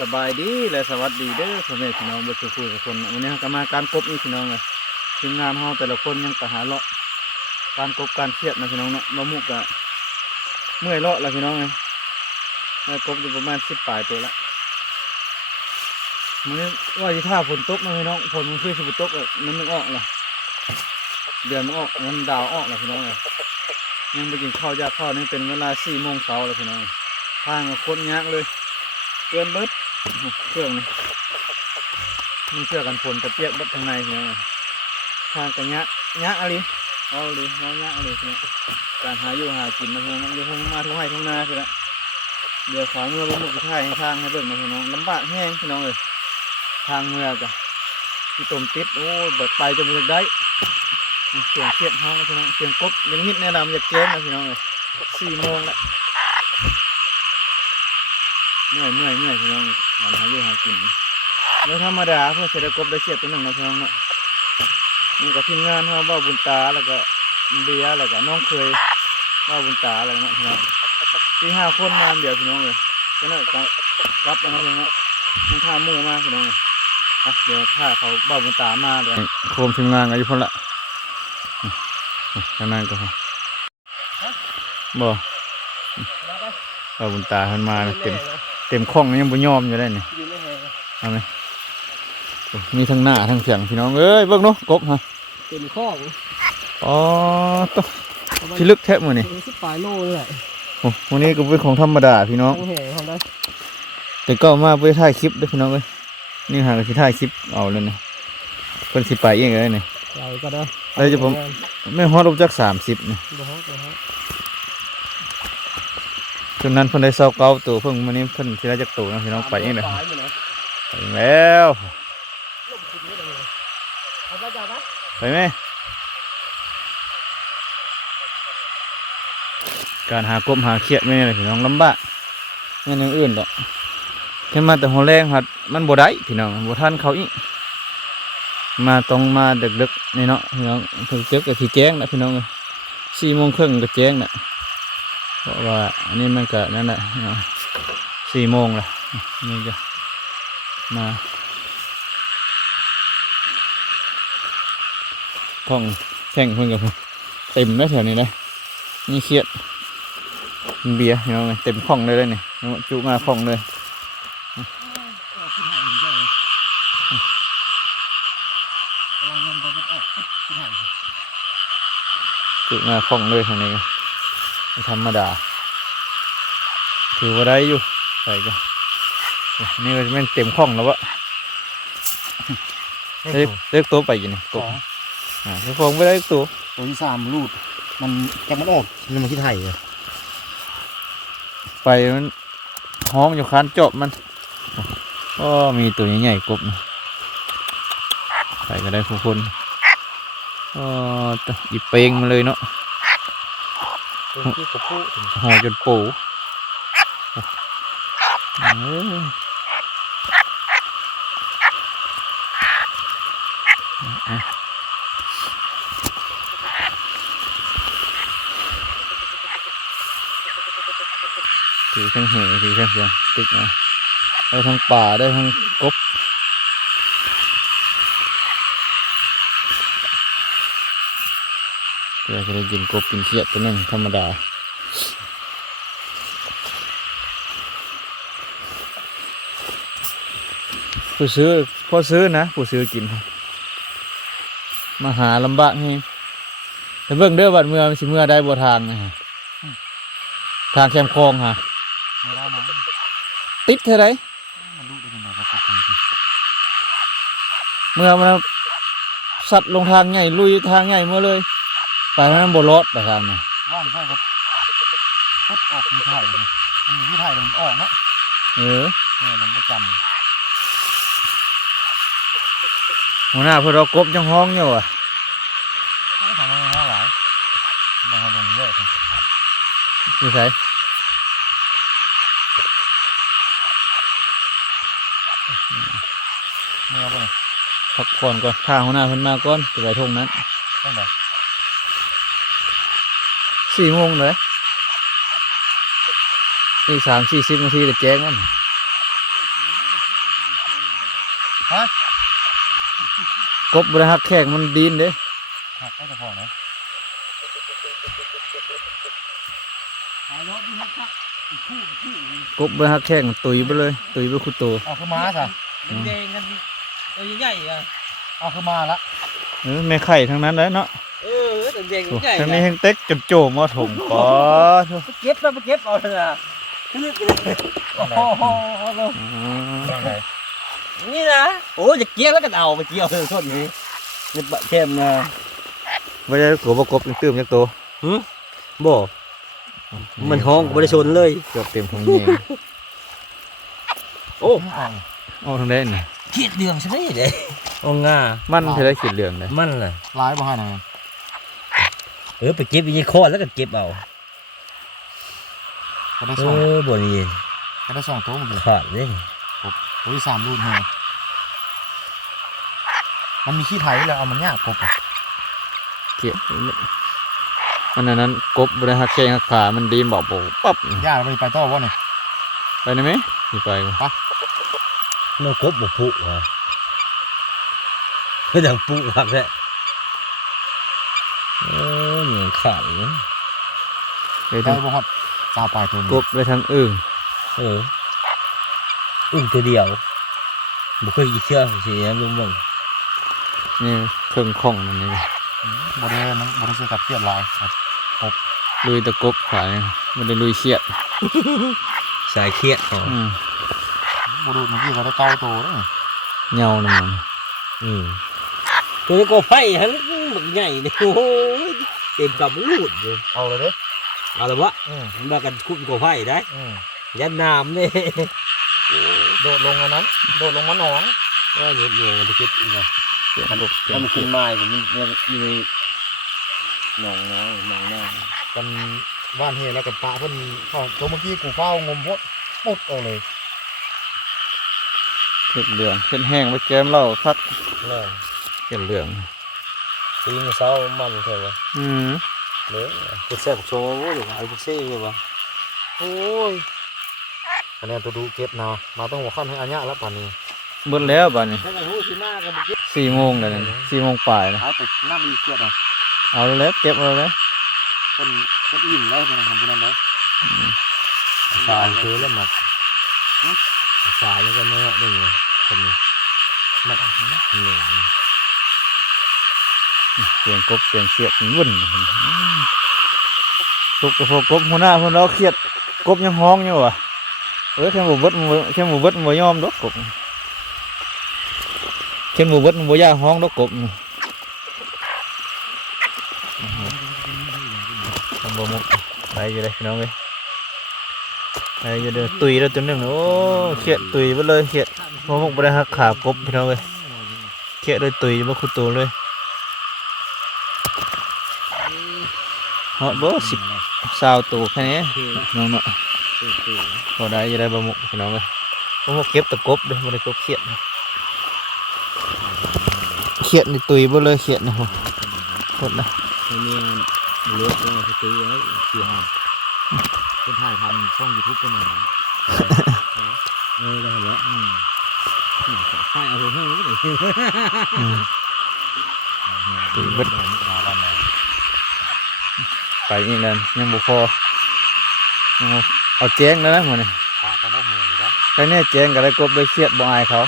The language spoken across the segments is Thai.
สบายดีและสวัสดีเด้อพ่อแม่พี่น้องบ่ทุกคนวันนี้ก็มาการกบนี่พี่น้องเลยทีมงานเฮาแต่ละคนยังไปหาเลาะการกบการเทียบนะพี่น้องเนาะมามุกกะเมื่อยเลาะแล้วพี่น้องเลยได้กบอยู่ประมาณ10 ปลายตัวละมื้อนี้ว่าสิท่าฝนตกนะพี่น้องฝนมันคือสิบ่ตกมันออกล่ะเดือนมันออกมันดาวออกแล้วพี่น้องเลยยังไปกินข้าวยากข้าวนี่เป็นเวลา4 โมงเช้าแล้วพี่น้องทางก็คนยากเลยเกินเบิดเครื่องนี่มีเสื้อกันฝนกระเปียกเบิดทางในพี่น้องทางกันยะอะไรเอาเลยเอายะอะไรพี่น้องการหาอยู่หากินนะพี่น้องอยู่ห้องมาทุ่งไร่ทุ่งนาพี่น้องเดี๋ยวขวาเมื่อบ่มุกท่ายให้ทางให้เบิ่งนะพี่น้องลำบากแห้งพี่น้องเลยทางเมื่อกะที่ต้มติดโอ้เบิดไปจนมันได้เสียงเทียบห้องพี่น้องเสียงกบยังฮิตแนะนำจะเจ๊งนะพี่น้องเลย4 โมงแล้วเมื่อยพี่น้องหาอยู่หากินไม่ธรรมดาเพื่อเสด็จกบได้เสียตัวหนึ่งนะพี่น้องเนาะนี่กับทีมงานเขาบ้าบุญตาแล้วก็เบียร์แล้วก็น้องเคยบ้าบุญตาอะไรเนาะพี่น้องที่5 คนมาเดี๋ยวพี่น้องเลยก็น่าจะรับแล้วนะพี่น้องเนาะยังท่ามู่มากพี่น้องเลยเดี๋ยวถ้าเขาบ้าบุญตามาเลยโคมทีมงานอายุพ้นละข้างนั้นก็พอบ่บ้าบุญตาขึ้นมาเต็มคล่องยังบุญยอมอยู่ได้เนี่ยเอาไหมมีทั้งหน้าทั้งเสียงพี่น้องเอ้ยเบิ่งเนาะกบฮะเต็มข้องอ๋อตัวที่ลึกแทบมือนี่10 ปลายโลเลยโอ้วันนี้ก็เป็นของธรรมดาพี่น้องแต่ก็มาไปถ่ายคลิปด้วยพี่น้องเอ้ยนี่หางที่ถ่ายคลิปเอาเลยเนี่ยเป็น10 ปลายเองเลยเนี่ยเราก็ได้เลยจะผมไม่ฮอตลงจาก30เนี่ยจนนั้นเพิ่นได้29 ตัวเพิ่งวันนี้เพิ่นที่ได้จากตัวนะพี่น้องไปเองเลยไปแล้วไปไหมการหากบหาเขียดไม่เลยพี่น้องลำบากไม่อย่างอื่นหรอกแค่มาแต่หัวแรงหัดมันบ่ได้พี่น้องบ่ทันเขาอีกมาตรงมาดึกๆนี่เนาะพี่น้องถึงเจอกับที่แจ้งนะพี่น้องเลย4 โมงครึ่งก็แจ้งนะเพราะว่าอันนี้มันก็นั่นแหละ4 โมงละนี่จะมาท่องแข่งเพื่อนกับเต็มแล้วแถวนี้เลยนี่เครียดเบียร์พี่น้องเต็มคล่องเลยเนี่ยจุมาคล่องเลยจุมาคล่องเลยทางนี้ไม่ธรรมดาถือว่าได้อยู่ใส่กันนี่มันเต็มคล่องแล้ววะเลือกตัวไปอยู่นี่กบเลือกฟองไม่ได้ตัวที่3รูดมันจะมันออกมันที่ไทยเลยไปมันห้องอยู่คันจบมันก็มีตัวใหญ่ๆกบใส่ก็ได้ทุกคนหยิบเปงมาเลยเนาะห่อจนปูถือทั้งเหถือทั้งเสียงติดนะได้ทั้งป่าได้ทั้งกบเพื่อจะได้กินกบกินเขียดตัวนึงธรรมดาผู้ซื้อพอซื้อนะผู้ซื้อกินมาหาลำบากให้แต่เบิ่งเด้อบัดเมื่อสิเมื่อได้บ่ทางนะฮะทางแคมคลองฮะติดเท่าไรเมื่อมันสัตว์ลงทางใหญ่ลุยทางใหญ่เมื่อเลยไปนั้นบ่รอดแต่ทางน่ะว่านใช่ครับพุทออกที่ไทยมันมีที่ไทยมันออกเนาะเนี่ยมันประจำหัวหน้าเพื่อเรากบจังห้องอยู่อ่ะทำไมห้องหลายบางคนเยอะดูใส่เมื่อวันพักผ่อนก่อนพาหัวหน้าเพิ่นมาก่อนจะไปทุ่งนั้น4 โมงเลยอีก30-40 นาทีจะแจ้งนั่น ฮะ กบบริหักแข้งมันดินเด้ หักก็จะพอไหม กบบริหักแข้งตุยไปเลยตุยไปคุโต เอาคือม้าซะ แดงกันตัวใหญ่ๆอ่ะ เอาคือมาละ แม่ไข่ทั้งนั้นเลยเนาะ ตัวแดง โอ้ ใหญ่ ทั้งนี้แห้งเต็กจนโจมมาถงปอโถ่ เก็บแล้วเก็บเอาเลยอ่ะโอ้โห ว่าไง นี่นะโอ้จะเกี่ยวแล้วก็เอาไปเกี่ยวเลยส่วนนี้นี่บะเข้มนะ ไม่ได้กบกบยังตื้มยังโต บ่มันห้องบริชนเลย เกือบเต็มทงเงี้ย โอ้ เอาทางได้นี่ เขียดเดืองใช่ไหมเด้โอ้งา มันจะได้ขีดเหลืองเลย มันล่ะ ร้ายบ่ฮะนะ ไปเก็บอีกคอแล้วก็เก็บเอา ก็ได้สอง บ่นี่ ก็ได้สองโต๊ะหมดเลย ขาดเลย โอ้ย3รุ่นแฮงมันมีขี้ไถแล้วเอามันยากกบอ่ะ เกี่ยอันนั้นกบบริหักแข้งหักขามันดีบอกโบปั๊บ ยากไปต่อบ่เนี่ย ไปได้ไหมอยู่ไปก่อน มันกบบ่ปุว่ะก็ดังปุครับแท้โอ้ยเหมือนขาดเลย ไป ได้ ทาง บ่ฮอดซาปลายตัวนี้ กบไปทางอื่น ตัวเดียวบ่เคยเชื่อสิลุงเบิ่ง นี่เครื่องข้องมันนี่ บ่ได้มันบ่ได้ซื้อกับเทียบลายครับ ลุยตะกบขายมันได้ลุยเขียด สายเครียดเขา บ่ดูเมื่อกี้ก็ได้เก้าตัวแล้วนี่ เงาหนึ่ง ตัวนี้ก็ไฟฮะบักใหญ่เลยโอ้ยเต็มกับลูดเลย เอาเลยเด้ เอาละวะมันมากันคุ้มกับไฟได้ยันน้ำนี่ โดดลงอันนั้นโดดลงมาหนอง ว่าเนี่ยมันจะเก็บอีกนะ เขียดกบเขีย ถ้า ด มันขึ้นมาอยู่มันอยู่ในหนองน้อยหนองน้ กันว่านเฮแล้วกับปลาเพิ่นเข้าตัวเมื่อกี้กูเฝ้างมพดปุดเอาเลย เขียดเหลืองเขียดแห้งไปแกมเหล้าพัก ำน่ะ เขียดเหลือง ตีนเสามันใช่ไหม Ừ. เนี่ยกูแซ่บโชว์หรือไอ้พวกซี่เลยวะ โอ้ยคะแนนตัวดูเก็บนะมาต้องหัวขั้นให้อันยะแล้วป่านนี้ หมดแล้วบ้านี้ ถ้ากันหูสิมากันเก็บ 4 โมงแล้วนี่4 โมงปลายนะ เอาแต่น้ำมีเกียดอ่ะ เอาแล้วเก็บเอาเลย เป็นอิ่มแล้วเป็นของพวกนั้นเลย สายคือแล้วมัดสายแล้วก็เนื้อนี่ไงคนนี้มัดนี่ เสียงกบเสียงเขียดวุ่นกบกับพวกกบหัวหน้าพวกเราเครียดกบยังห้องอยู่ว่ะแค่หมูเบิดแค่หมูเบิดมันบ่ยอมดอกกบแค่หมูเบิดมันบ่ย่าห้องดอกกบทำบ่มุกไปอยู่เลยพี่น้องเลยไปอยู่เด้อตุยแล้วตัวหนึงโอ้เครียดตุยไปเลยเครียดบ่มุกบ่ได้หักขากบพี่น้องเลยเครียดเลยตุยบ่คุดตัวเลยฮอดบ่10 ตัวแค่นี้น้องเนาะพอได้จะได้บะหมกพี่น้องเลยบะหมกเก็บตะกบเด้อบ่ได้กบเขียดนะเขียดนี่ตุยบ่เลยเขียดนะโหหมดนะ ตัวนี้เลือดตัวที่ตีไว้คือหอม เป็นถ่ายทำช่องยูทูบกันหน่อย ได้เหรอไฟเอาหัวห้องก็ได้ ตุยเบิดไปอีกแล้วยังบ่พอยังบ่เอาแจ้งแล้วนะมื้อนี้ ปลากันได้เหรอ ใครเนี่ยแจ้งก็ได้กบได้เขียดบ่อายเขา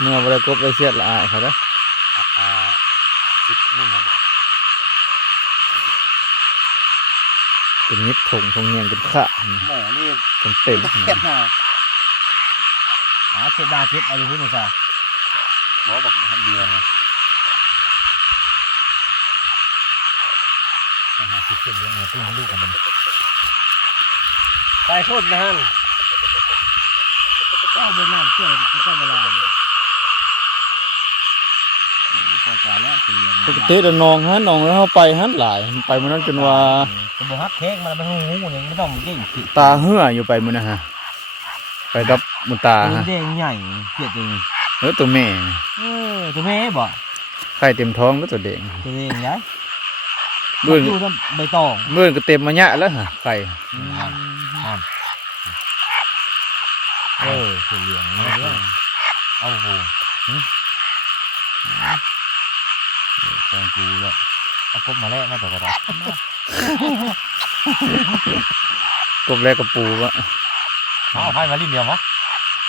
เมื่อบ่ได้กบได้เขียดละอายเขาเด้อ 11ครับ เป็นยิบถงเงียงเป็นขะ หมอนี่ เป็นเต็ม เก็บหน้า เช็ดดาเช็ดเอาอยู่ที่ไหนซะ หมอบอกทำเดียวนะคิดเก็บเรื่องนี้ให้ลูกกันมัน ไปโคตรนะฮะก็เป็นน้ำเชื่อก็เวลาพอใจแล้วเสียง ปกติแล้วนองฮะนองแล้วเฮาไปหันหลายไปมื้อนั้นจนว่า ก็บอกฮักเค้กมันหูอย่างไม่ต้องยิ่งสิ ตาเหืออยู่ไปมื้อนะฮะไปกับมุตาฮะ เด้งใหญ่เกียดจริง ตัวแม่ ตัวแม่บ่ ไข่เต็มท้องแล้วตัวเด็ก ตัวเองยัย เบิ่ง ดูน้ำใบตอง เบิ่งก็เต็มมาหยะแล้วฮะไข่ เสียงเลย เอาโหแกงกูแล้วเอากบมาแลกมาแต่กระดาษ กบแรกกับปูวะ เอาไพ่มาลิ้นเดียววะ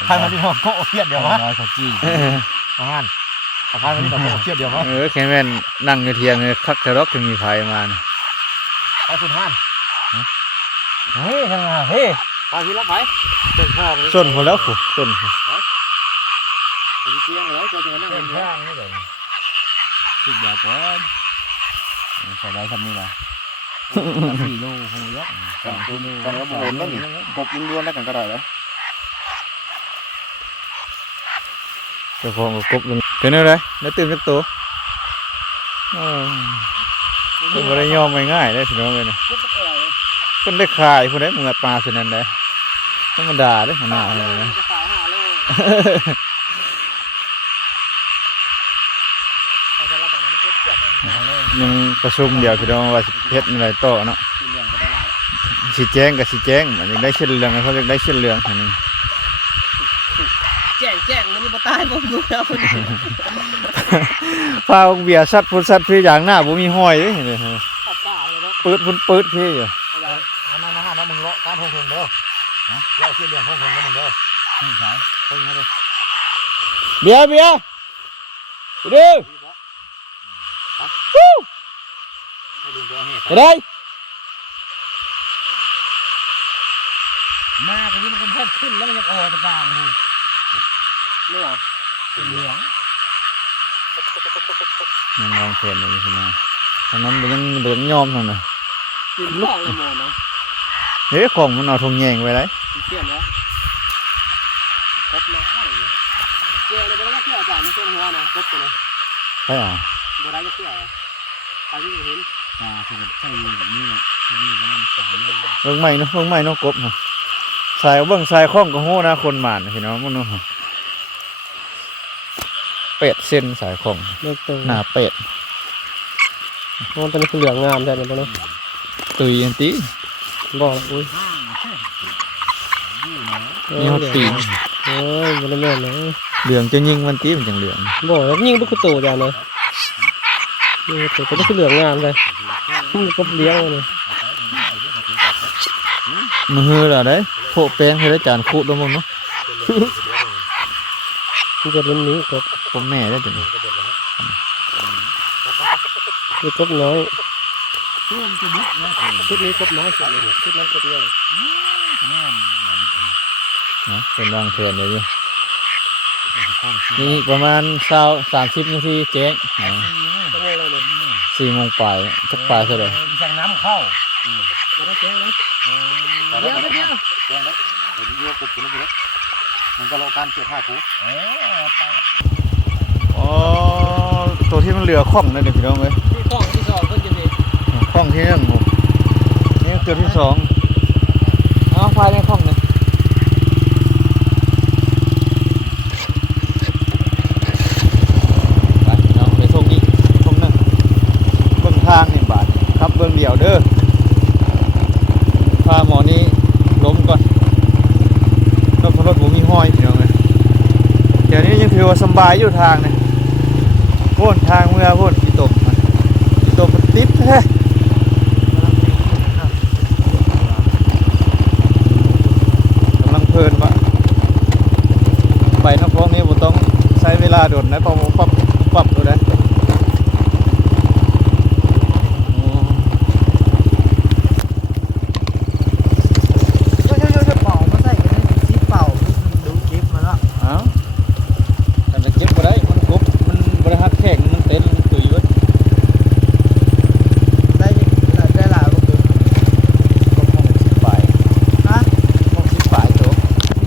ไพ่มาลิ้นเราโคเพียดเดียววะน้อยขจีเอาฮันเอาไพ่มาลิ้นเราโคเพียดเดียววะ แค่แม่นนั่งอยู่เทียงเลยคักกระรอกถึงมีไฟมานะ ไปคุณฮันเฮ้ยทำไงเฮ้ยไปพี่รับไปเป็นข้าว ส้นพอแล้วกูส้น เตียงเลยจะถึงนั่งเป็นข้างนี่เลยสุดยอดก่อนใส่ได้ทำนี่แหละ4 โลคงเยอะ2 โลกันก็โหนแล้วนี่กบล้วนๆแล้วกันก็ได้เลย เจ้าของก็กบลงเป็นอะไรแล้วตื่นสักตัวเป็นอะไรยอมง่ายๆได้สิน้องเลยนะเพิ่นได้ขายเพิ่นได้มือปลาส่วนนั้นได้ธรรมดาได้ขนาดนั้นนะยังประชุมเดียวพี่น้องว่าเฮ็ดอะไรต่อเนาะสิแจ้งกับสิแจ้งมันยังได้เช่นเรื่องเขาจะได้เช่นเรื่องอันนี้ แจ้งมันบ่ตายบ่ดูแล้วคน พาเบียร์สัตว์พุ่นสัตว์พี่อย่างหน้าบ่มีห้อยเด้นี่ ตัดป่าเลยเนาะ ปืดพุ่นปืดพี่อยู่ เอามานะฮะแล้วมึงเลาะการพงเพลิงเด้อเลาะเส้นเรื่องพงเพลิงแล้วมึงเด้อใช่พงให้ดู เบียร์เบียร์ดู ให้ลุงก็ให้ ไปได้ มากันนี่มันก็พัดขึ้นแล้วมันยังอ่อนต่างๆอยู่ไม่หรอเป็นเหลือง ยังมองเห็นอยู่พี่น้องตอนนั้นมันยังเบิ่งยอมนั่นน่ะ กินลูกเลยหมดเนาะ เฮ้ยของมันเอาทงแยงไว้ได้ เปลี่ยนแล้วครบแล้วเจ้าเลยบ่ได้เชื่ออาจารย์มันเป็นหัวนะครบไปเลย ใช่อ่ะ บ่ได้เชื่อตาที่เห็นใช่แบบนี้แหละนี่มันสามเลย เบิ่งใหม่เนาะเบิ่งใหม่เนาะกบเนาะสายเอาเบิ่งสายคล้องก็โหนะคนหมานพี่น้องมันเนาะเป็ดเส้นสายคล้อง เลิกตัว หน้าเป็ด มันเป็นเหลืองงามได้เลยบ่เนาะ ตุยอันติ บ่อุ้ย มีฮอตตีน โอ้ยบ่ได้แม่นเนาะ เหลืองจะยิงมันติมันจังเหลือง บ่แล้วยิงบ่คือโตจ้ะเนาะนี่ตัวก็คือเหลืองงามเลยมันก็เลี้ยงเลย มือล่ะได้โผแป้งให้ได้จานคุดลงมึงเนาะ มันจะรุ่นนี้กบ ผมแม่ได้จัง คือกบน้อยชุดนี้กบน้อยสุดเลยชุดนั้นกบใหญ่ นะเป็นวางแผนเลยอยู่นี่ประมาณ30 นาทีแจ้ง ก็ง่ายเลยเนี่ย 4 โมงปลายจักปลายเท่าไหร่ สั่งน้ำเข้า บ่ได้แจ้งนะ เดี๋ยวแจ้งแล้วเดี๋ยวเยอะกุบกินแล้วมันก็โลการเกิดท่ากูไป อ๋อตัวที่มันเหลือข้องนั่นเดี๋ยวพี่น้องเอ้ย ที่กล้องที่สองเพิ่นจะมี ข้องที่1นี่ตัวที่2อ๋อไฟในข้องนึงไปพี่น้องไปส่งนี้ส่งนึงเบิ่งทางนี่บาดครับเบิ่งเดียวเด้อพาหมอนี้ล้มก่อนรถผมมีห้อยพี่น้องเอ้ยเดี๋ยวนี้ยังถือว่าสบายอยู่ทางนี่พ่นทางเมื่อพ่นพี่ตบมันติดแท้กำลังเพลินวะไปน้ำพวกนี้ผมต้องใช้เวลาโดดนะเพราะผมปรับดูนะอ้าวแต่จะเก็บบ่ได้มันกบมันบริหารแข็งมันเต้นมันตุยเว้ยได้หลายก็คือกบ60 ปลาย60 ปลายตัว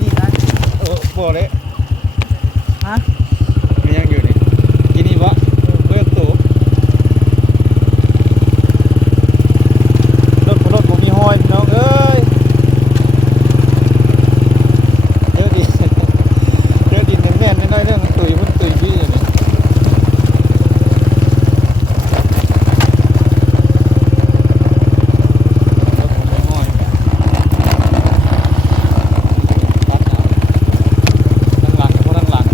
นี่นะบ่เลยฮะมันยังอยู่นี่กินนี่บ่เบิกตัวรถผมมีห้อยพี่น้องเอ้ยเดี๋ยวดินแน่นๆน้อยๆเรื่องตุยมันตุยพี่อยู่นี่รถผมมีห้อยตัดเอาทั้งหลังเพราะทั้งหลัง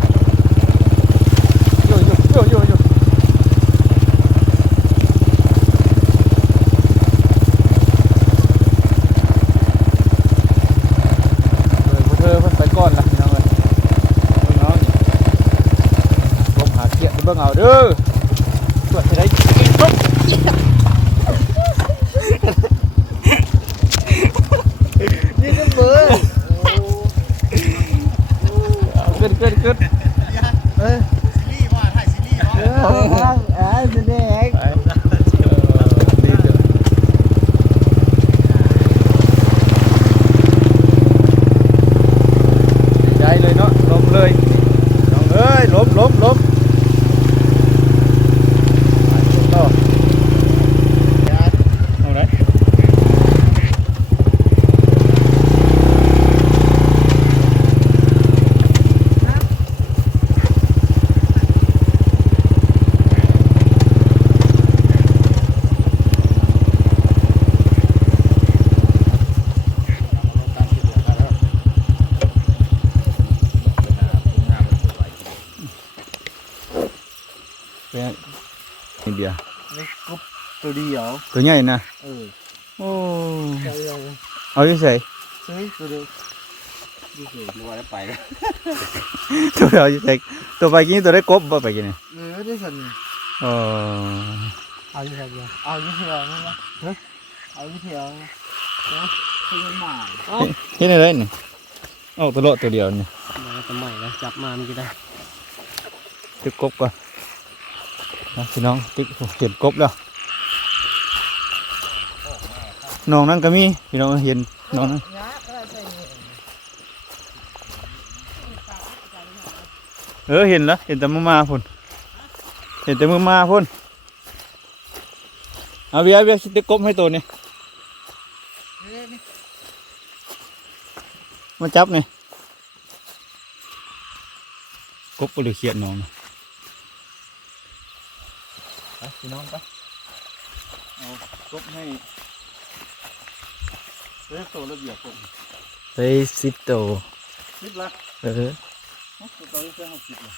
เอาเด้อตรวจให้ได้ปุ๊บนี่จะเบอร์ ขึ้นซีรีส์ว่าถ่ายซีรีส์ว่าแสดง ใจเลยเนาะล้มเลยน้องเอ้ยล้มต่อเอาไหนเป็นเดียว นี่กุ๊บตัวเดียว ตัวใหญ่นะ โอ้ เอาอยู่ใส่ ซื้อตัวเดียวดีเกินรู้ว่าได้ไปแล้ว ตัวเดียวอยู่ใส่ตัวไปกินตัวได้กบบ่ไปกินนี่ ได้สัน อ๋อ เอาอยู่แถวเดียวเอาอยู่แถวนั่นนะเอาอยู่แถวนะคือมันหมา เห็นอะไรนี่เอาตัวโลตัวเดียวนี่ มาตัวใหม่แล้วจับมามันก็ได้ ตึกกบก่อนนะพี่น้องติ๊กเห็นกบแล้วน้องนั่นก็มีพี่น้องเห็นน้องนั่นเห็นแล้วเห็นแต่มือมาพุ่นเห็นแต่มือมาพุ่นเอาเบียร์ติ๊กกบให้ตัวนี้มาจับนี่กบก็เลยเขียดน้องไปพี่น้องไปเอากบให้เรียกตัวระเบียบผม ไป10 โต นิดละ ตัวนี้แค่60ละ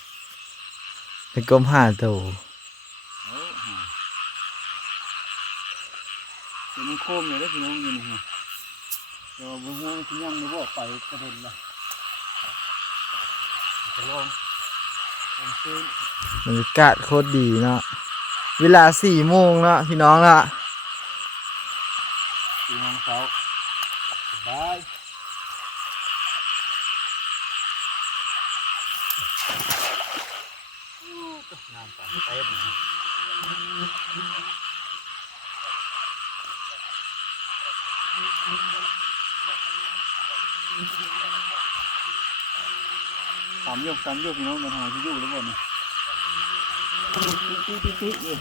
ไปกบ5 โต เดี๋ยวมันโค้งเลยได้พี่น้องอยู่นี่ฮะเดี๋ยวบางทีมันยังไม่บอกไปกระเด็นละจะลองซื้อบ รรยากาศโคตรดีเนาะเวลา4 โมงเนาะพี่น้องละ 4 โมงเช้าสบายงานปั่นเต็มสามโยกพี่น้องมันหาที่อยู่แล้วบ่เนี่ยติ๊กเลย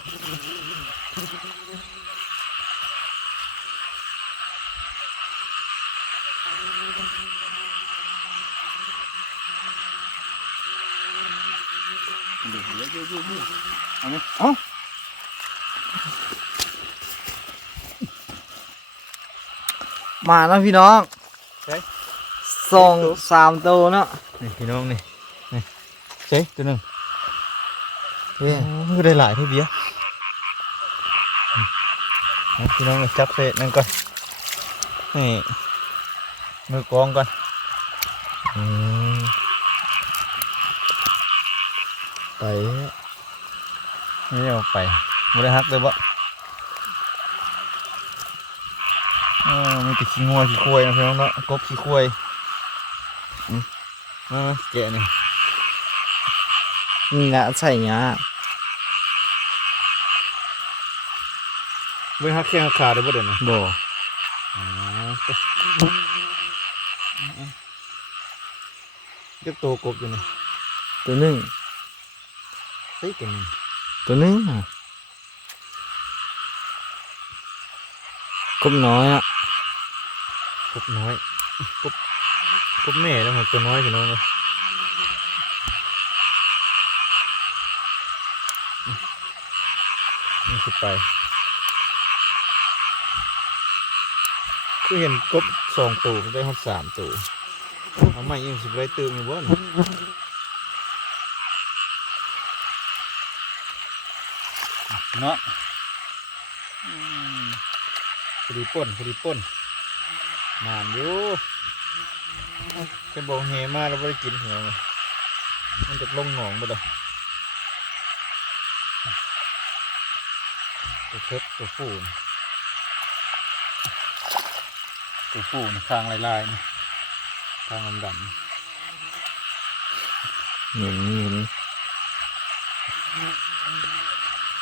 เดี๋ยวเอาไหมเอา มาแล้วพี่น้องส่ง3 โตเนาะ นี่พี่น้องนี่ใช่ตัวหนึ่งก็ได้หลายที่เบี้ยพี่น้องจับเศษนั่นก่อนนี่มือกองก่อนไปไม่ได้เอาไปไม่ได้ฮักเลยบ่มันติดขี้งัวขี้ควายนะพี่น้องเนาะกบขี้ควายมาแกะนี่ นี่แหละใส่เนี้ย ไม่ฮักแข้งขาได้บ่เดี๋ยวนี้ บ่ เก็บโตกบอยู่นี่ ตัวหนึง เฮ้ยตัวนี้ ตัวหนึงกบน้อยอ่ะ กบน้อยกบแม่แล้วมันตัวน้อยพี่น้องเลยนี่สิไปคือเห็นกบ2 ตัวได้ฮอด3 ตัวเอาใหม่ยังสิไปตื่มอยู่บ่นี่เนาะพอดีป่นนานอยู่เป็นบ่เฮมาเราไม่ได้กินเหรอมันจะลงหนองบ่ได้ ตัวเพชรตัวฟูน ตัวผู้นี่ข้างลายๆนี่ข้างดำ เหม็นเหม็น ๆ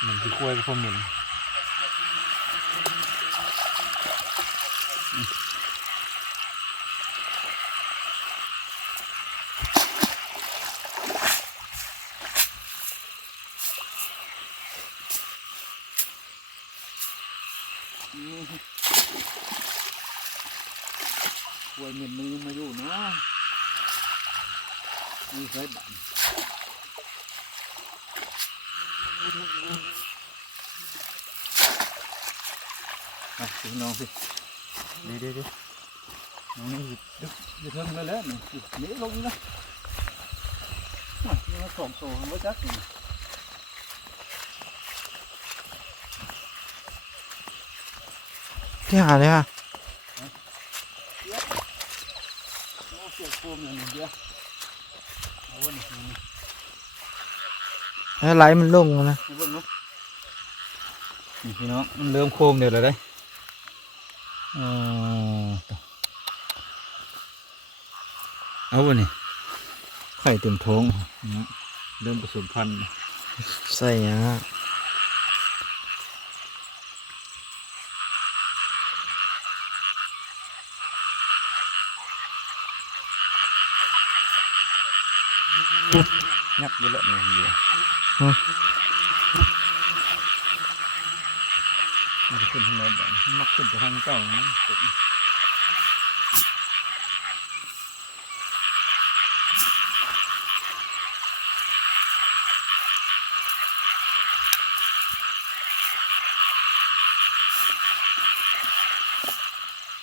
มันคือคุ้ยกับพวกหมุนคุ้ยเหม็นมันยังมาอยู่นะนี่เคยบันไปพี่น้องสิ ดี น้องนี่ดึกจะเทิงไปแล้วนี่ลงนี่นะนี่มาสองโซ่มันก็จักนี่ ที่หาเลยค่ะ โอ้เสียโคมอย่างนี้เดียวเอาวันนี้นี่ แล้วไหลมันลงนะ นี่เบิ่งเนาะนี่พี่น้องมันเริ่มโคมเดี๋ยวเลยได้เอาวันนี้ไข่เต็มท้องนะเริ่มผสมพันธุ์ ใส่หยังฮะ ยับเลยแหละนี่เดียวมันจะขึ้นทางไหนบ้างมักขึ้นไปทางเก่านะ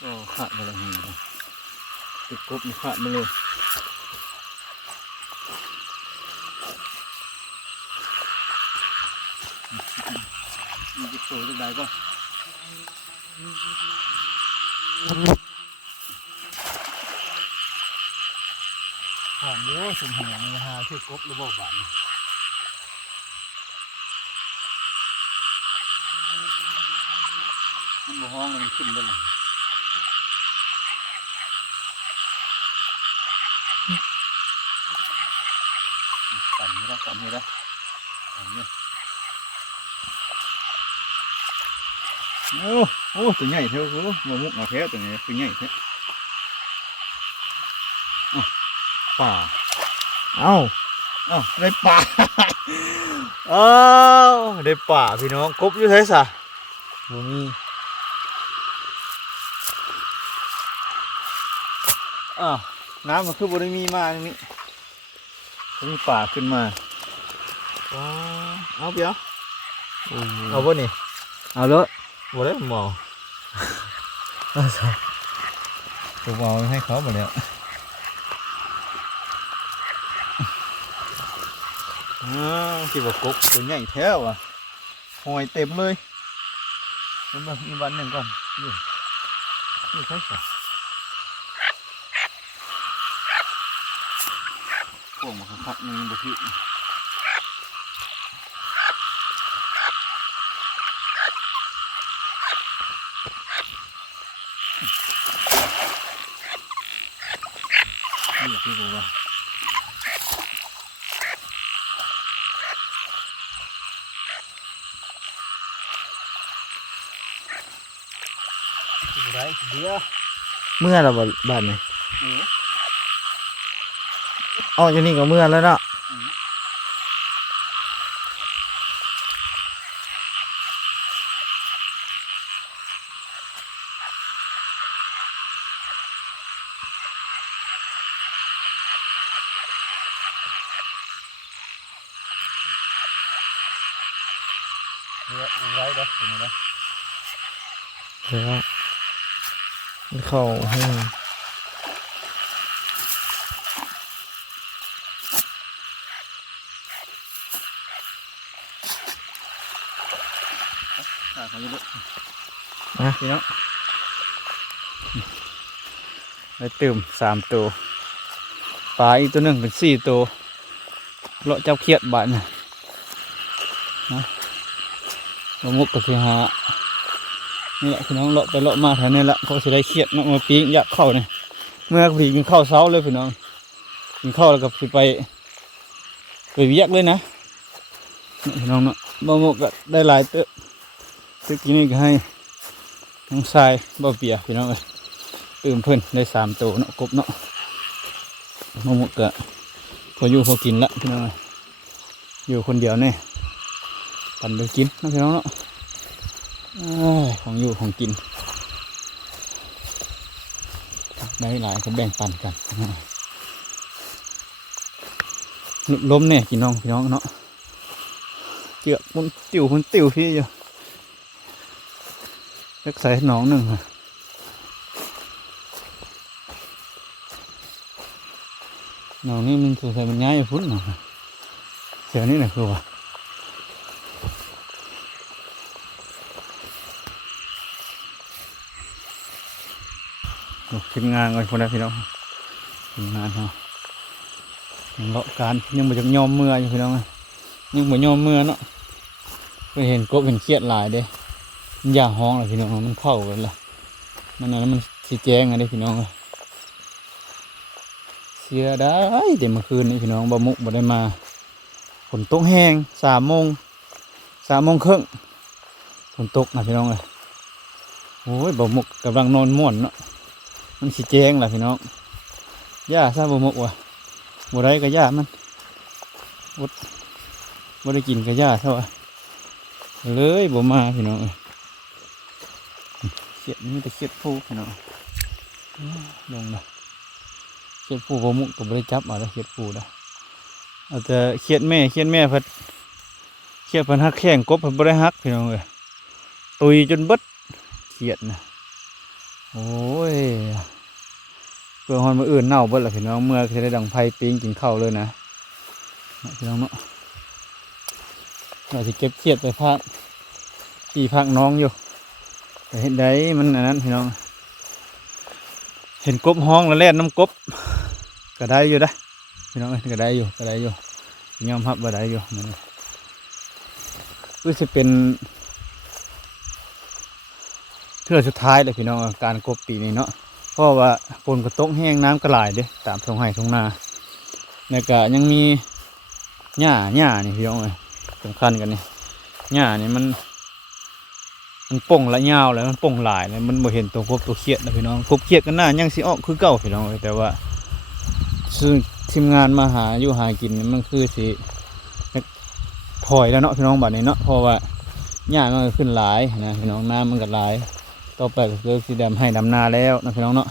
โอ้ขาดไปเลยนี่ติดกบมันขาดไปเลยมันจะโตจะได้ก็ผ่านเยอะสุดหัวมันหาที่กบระบบบ้านมันบ่ห้องมันขึ้นไปเลยปั่นไม่ได้ปั่นไม่ได้ปั่นเนี่ยโอ้ตัวใหญ่เท่ากูมามุกมาแท้ตัวนี้ตัวใหญ่แท้ป่า เอ้า ได้ป่า อ้าวได้ป่าพี่น้องกบอยู่ไสซะบ่มี น้ำมันคือบริมีมาตรงนี้มีป่าขึ้นมา ว้า เอาเปียว เอาบ่นี่ เอาเลย บ่ได้หมอเอาซะ ผมเอาให้เขาหมดแล้วที่ว่ากบตัวใหญ่แท้ว่ะหอยเต็มเลยเดี๋ยวมาอีกวันหนึ่งก่อนนี่ใช่ไหมพวกมันพักนึงบุตรนี่คือบอกว่าไรเดียว เมื่อละบ่บ้านนี่ เออ อ๋ออยู่นี่ก็เมื่อแล้วเนาะ เนี่ยไรเด้อเป็นไง แล้วมันเข้าให้ เขาจะลุก นะ พี่น้องไปตื่ม3 ตัวปลาอีกตัวหนึ่งเป็น4 ตัวเลาะเจ้าเขียดบาดเนี่ยนะ บ่มุกก็สิหานี่แหละพี่น้องเลาะไปเลาะมาแถวนี้ละเขาสิได้เครียดเนาะมาปีงอยากเข้าเนี่ยเมื่อพี่กินข้าวเช้าเลยพี่น้องกินข้าวแล้วก็สิไปเวียกเลยนะนี่พี่น้องเนาะบ่มุกก็ได้หลายเตอะตึกนี้ก็ให้น้องชายบ่เปียพี่น้องเอ้ยตื่มเพิ่นได้3ตัวเนาะกบเนาะบ่มุกก็พออยู่พอกินละพี่น้องเอ้ยอยู่คนเดียวเนี่ยปั่นไปกินนะพี่น้องเนาะของอยู่ของกินได้หลายก็แบ่งปันกันล้มเนี่ยกินน้องพี่น้องเนาะเจือกมันติ๋วพี่อยู่เล็กใส่หนองหนึ่งหนองนี้มันสงสัยมันย้ายไปพุ่นหน่อยเสียนี่แหละคือว่าทีมงานกันคนละพี่น้องทีมงานเขาเลาะการยังไม่จะยอมเมื่ออยู่พี่น้องยังไม่ยอมเมื่อเนาะไปเห็นกบเห็นเครียดหลายเด้มันอยากห้องเลยพี่น้องมันเข้ากันละมันอะไรมันสีแจงอะไรพี่น้องเสียได้เดี๋ยวเมื่อคืนนี้พี่น้องบ่มุกบ่ได้มาฝนตกแห้ง3 โมงครึ่งฝนตกนะพี่น้องเลยโอ้ยบ่มุกกำลังนอนม่วนเนาะมันสีแจงแหละพี่น้องย่าซาบ่มุกว่ะบ่ได้ก็ย่ามันบ่ได้กินก็ย่าเท่าเลยบ่มาพี่น้องเขียดนี่แต่เขียดผู้พี่น้องลงนะเขียดผู้บ่มุกก็บ่ได้จับเอาแล้วเขียดผู้ได้เอาแต่เขียดแม่เพิ่นเขียดเพิ่นฮักแข้งกบเพิ่นบ่ได้ฮักพี่น้องตุยจนเบิดเขียดนะโอ้ยเพื่อฮอนมื้ออื่นเน่าเบิดล่ะพี่น้องเมื่อสิได้ดังไผปิ้งกินข้าวเลยนะพี่น้องเนาะเราสิเก็บเขียดไปพักน้องอยู่แต่เห็นได้มันอันนั้นพี่น้องเห็นกบห้องแล้วแล่นน้ำกบก็ได้อยู่ได้พี่น้องก็ได้อยู่ยอมรับว่าได้อยู่มันก็จะเป็นเทื่อสุดท้ายเลยพี่น้องการกบปีนี้เนาะเพราะว่าฝนก็ตกแห้งน้ำก็ไหลเด้ตามท้องไร่ท้องนาแล้วก็ยังมีหญ้านี่พี่น้องสำคัญกันนี่หญ้านี่มันป่งละยาวเลยมันป่งหลายเลยมันบ่เห็นตัวกบตัวเขียดนะพี่น้องกบเขียดกันหน้ายังสิออกคือเก่าพี่น้องแต่ว่าซึ่งทีมงานมาหาอยู่หากินมันคือสิถอยแล้วเนาะพี่น้องบัดนี้เนาะเพราะว่าหญ้ามันก็ขึ้นหลายนะพี่น้องน้ำมันก็หลายต่อไปก็คือสิดำนาแล้วนะพี่น้องเนาะ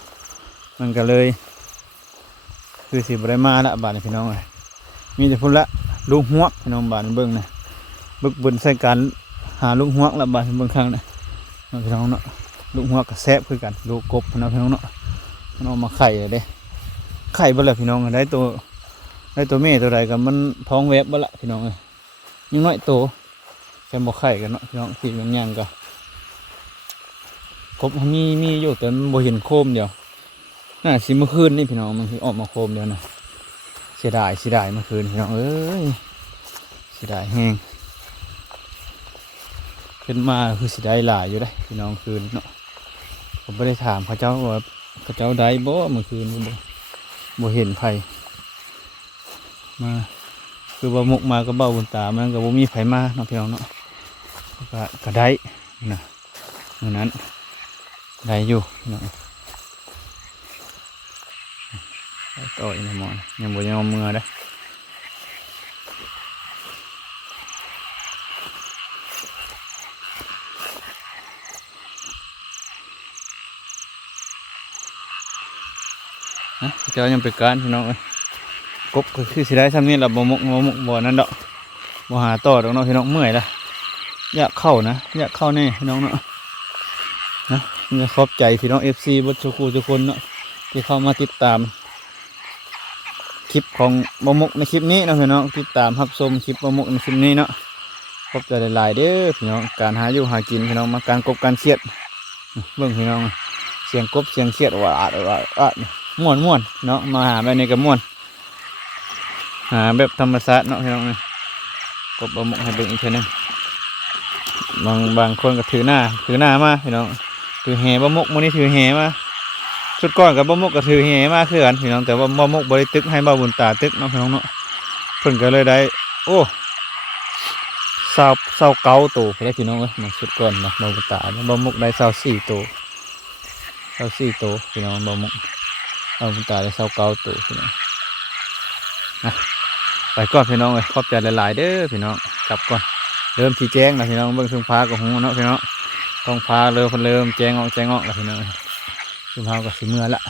มันก็เลยคือสิบ่ได้มาละบัดนี้พี่น้องมีแต่พุ่นละลูกหัวพี่น้องบัดเบิ่งนะบึกบึนใส่การหาลูกหัวละบัดเบิ่งครั้งนะพี่น้องเนาะลูกหัวก็แซ่บคือกันลูกกบนะพี่น้องเนาะมันออกมาไข่เลยไข่บ่ละพี่น้องได้ตัวแม่ตัวใดกันมันท้องแวบบ่ละพี่น้องยังน้อยโตแค่บ่ไข่กันเนาะพี่น้องสิมันยังก็กบมีอยู่แต่มันบ่เห็นโคมเดียวน่าสิเมื่อคืนนี่พี่น้องมันคือออกมาโคมเดียวนะเสียดายเมื่อคืนพี่น้องเอ้ยเสียดายแห้งขึ้นมาคือสิได้หลายอยู่ได้พี่น้องคืนเนาะผมไม่ได้ถามเขาเจ้าว่าเขาเจ้าได้บ่เมื่อคืนบ่เห็นไผมาคือว่ามุกมาก็เบ้าบนตามันก็บ่มีไผมาเนาะพี่น้องเนาะก็ได้นะดังนั้นได้อยู่พี่น้องต่ออีกหมอนยังบ่ยอมมือได้เจ้ายังไปการพี่น้องกบก็คือสิได้ทำนี่เราบ่มกบ่นั่นดอกบ่หาต่อดอกเนาะพี่น้องเมื่อยละอยากเข้าแน่พี่น้องเนาะนะจะขอบใจพี่น้อง FC บัดทุกคนเนาะที่เข้ามาติดตามคลิปของบ่มกในคลิปนี้เนาะพี่น้องติดตามรับชมคลิปบ่มกในคลิปนี้เนาะขอบใจหลายๆเด้อพี่น้องการหาอยู่หากินพี่น้องมาการกบการเขียดเบิ่งพี่น้องเสียงกบเสียงเขียดว่าม่วนเนาะมาหาแบบนี้ก็ม่วนหาแบบธรรมชาติเนาะพี่น้องกบบ่มกให้เบิ่งอีกทีนึง บางคนก็ถือหน้ามาพี่น้องถือแหบ่มกมื้อนี้ถือแหมาชุดก่อนกับบ่มกก็ถือแหมาคือกันพี่น้องแต่ว่าบ่มกบ่ได้ตึกให้บ่าวบุญตาตึกเนาะพี่น้องเนาะเพิ่นก็เลยได้โอ้29ตัวไปได้พี่น้องเอ้ยมาชุดก่อนเนาะบ่าวบุญตาบ่มกได้24ตัว24ตัวพี่น้องบ่มกบ่าวบุญตาได้29ตัวพี่น้องไปก่อนพี่น้องเอ้ยขอบใจหลายๆเด้อพี่น้องกลับก่อนเริ่มที่แจ้งแล้วพี่น้องเบิ่งซึ่งฟ้าก็ฮู้เนาะพี่น้องต้องพาเริ่มแจ้งออกแล้วพี่น้องซึ่งเฮาก็สิเมื่อละ